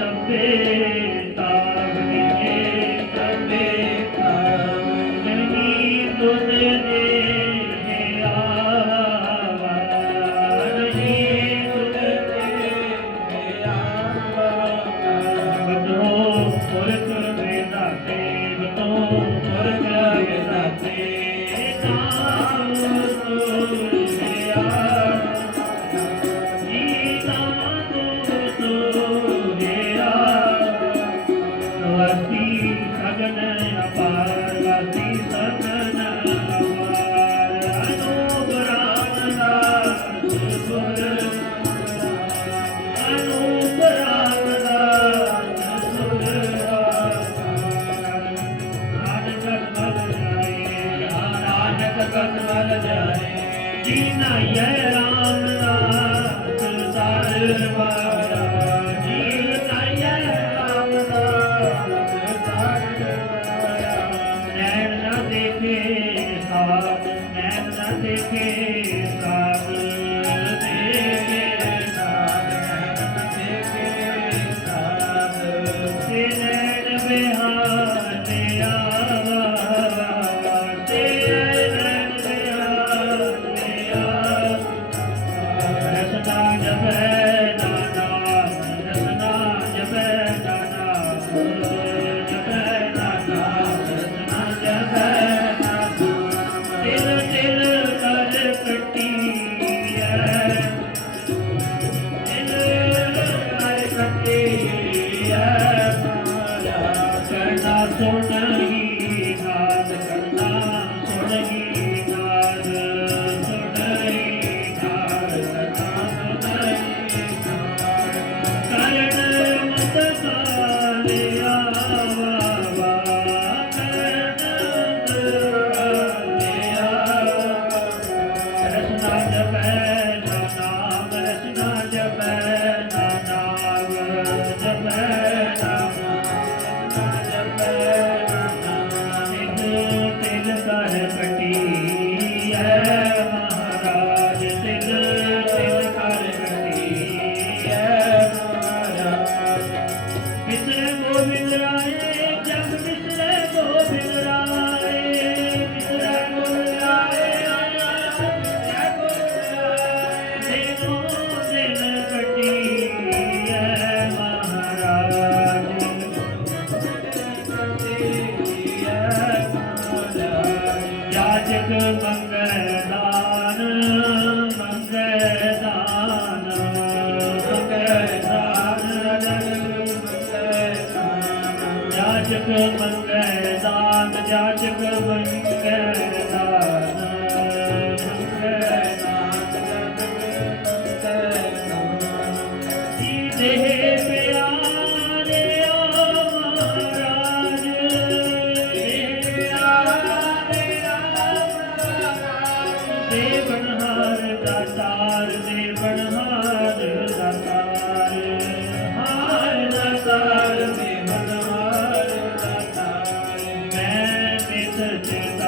también. ना तो नहीं ਜਾਜਕ ਮੰਗਦਾਨ ਜਾਜਕ Yeah.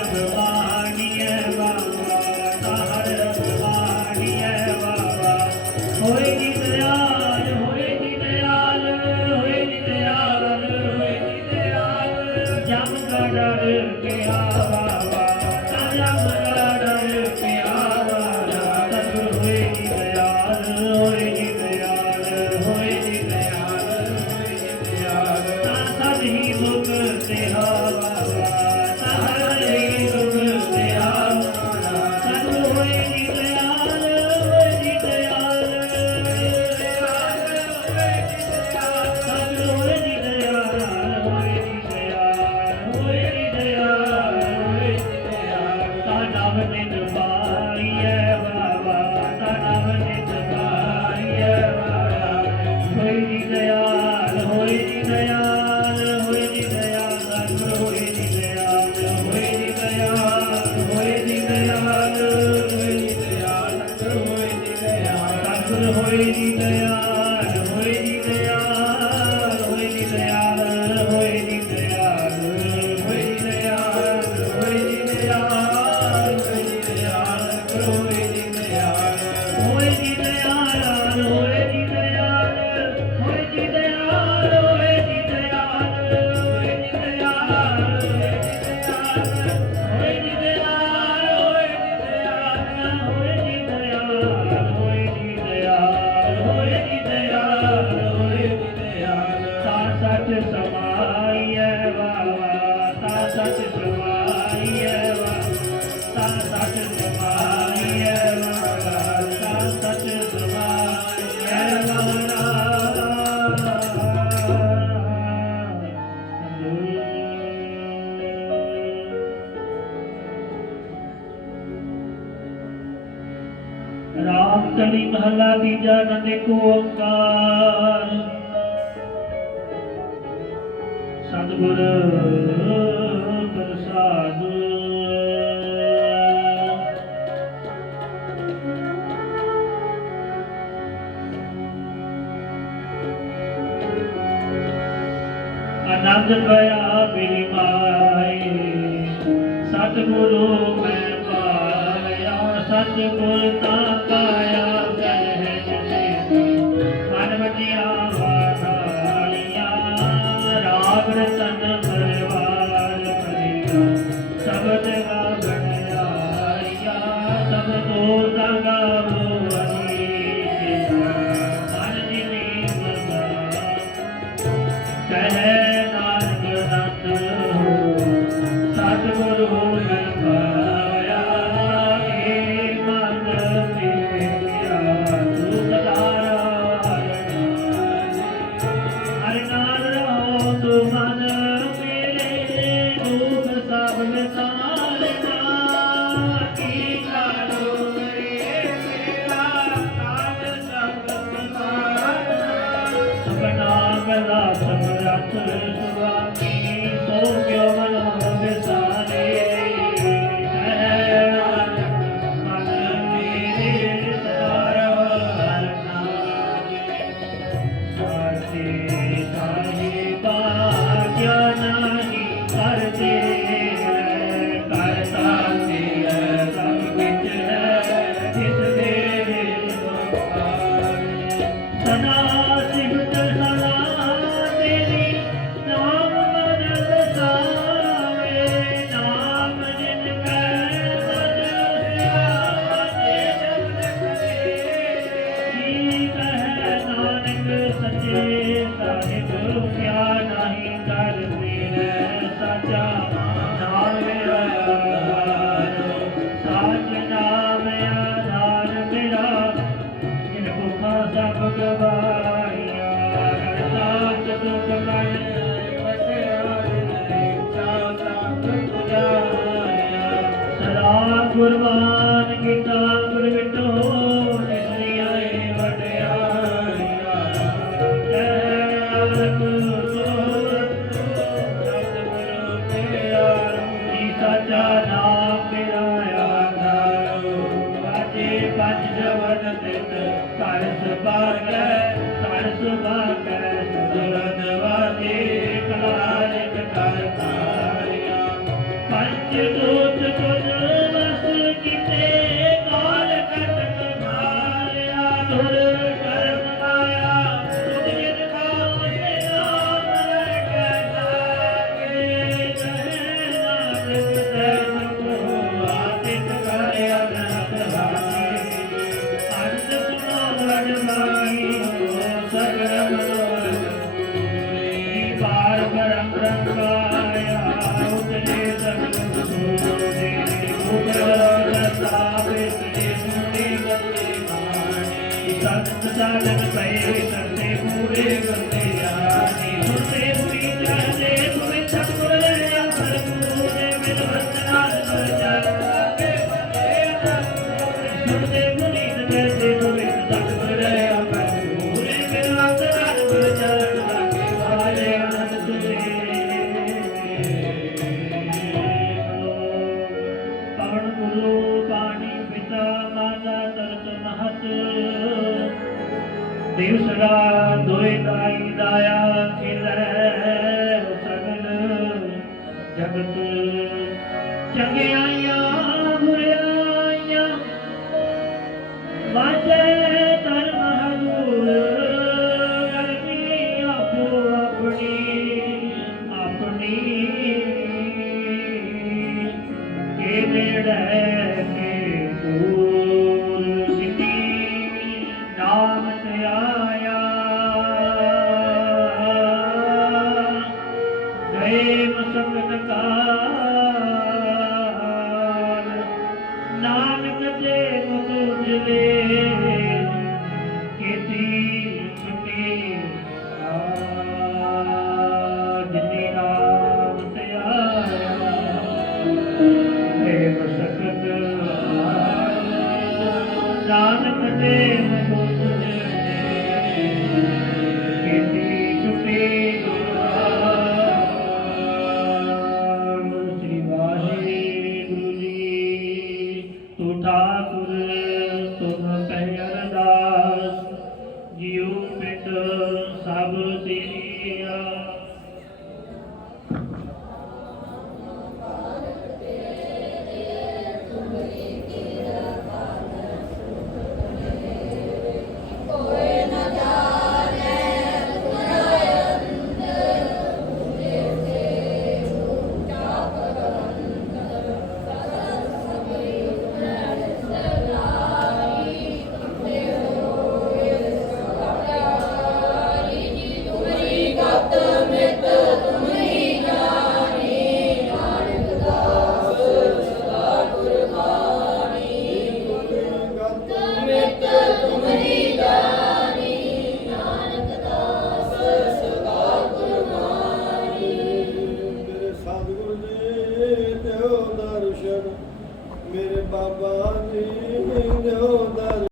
ever mind. ਜਨ ਨਿਕ ਓੰਕਾਰ ਸਤਿਗੁਰ ਪ੍ਰਸਾਦ ਆਨੰਦ ਭਇਆ ਬਿਨ ਮਾਏ ਸਤਿਗੁਰੂ ਮੈਂ ਪਾਇਆ ਸਤਿਗੁਰ ਤਾ ਪਾਇਆ God. साधक पै करते पूरे करते जाने उसे पूरी तरह